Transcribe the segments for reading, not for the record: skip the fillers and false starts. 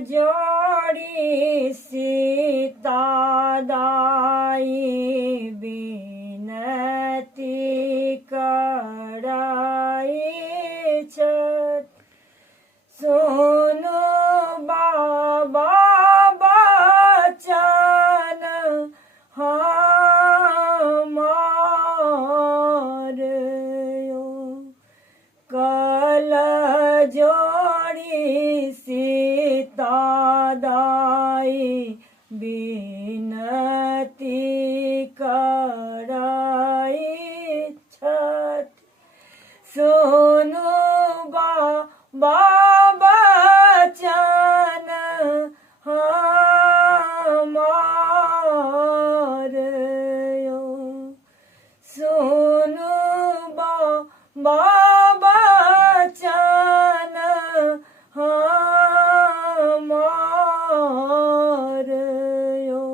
जोड़ी सीता दाई बिनती कराई छत। सुनो बाबा बचन हमार यो, कल जोड़ी सीता दाई बिनती कराई छत। सुनो बाबा बचन हमार यो, सुनो बाबा बचन हमार यो।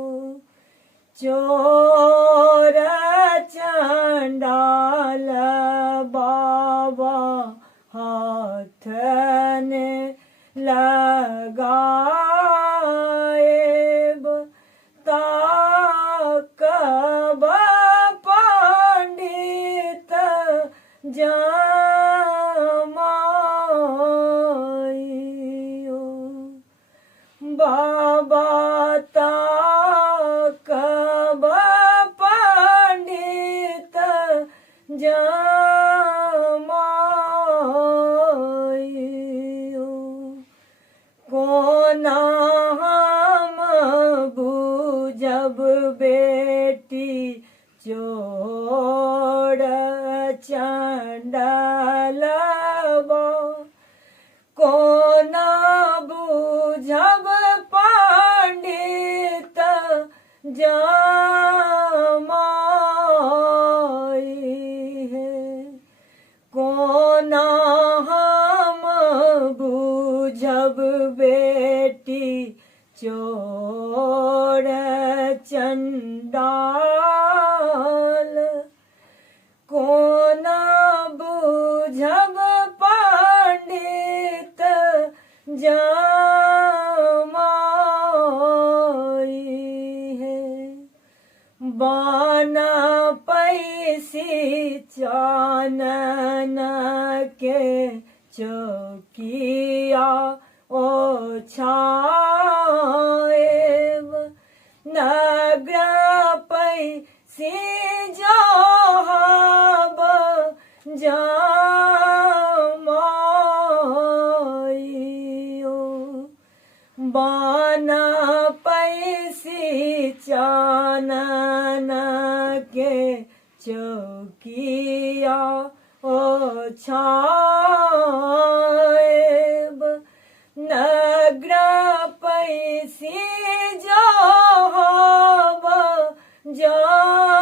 चोर चंडाल बाबा हाथ ने लगाएब, ताकब पंडित जमाइयो। बाबा ताकब पंडित जमाइयो। कोना हम बूझब बेटी चोर चंडाल बा, कोना बूझब पंडित जमाई है। कोना हम बूझब बेटी चोर चंडाल, कोना बूझब पंडित जमाई है। बान पैसी चानन के चौकिया ओछाएब, नगर पैसी जोहब जमाइयो। बान पैसी चानन के चौकिया ओछाएब, नगर पैसी जोहब जमाइयो।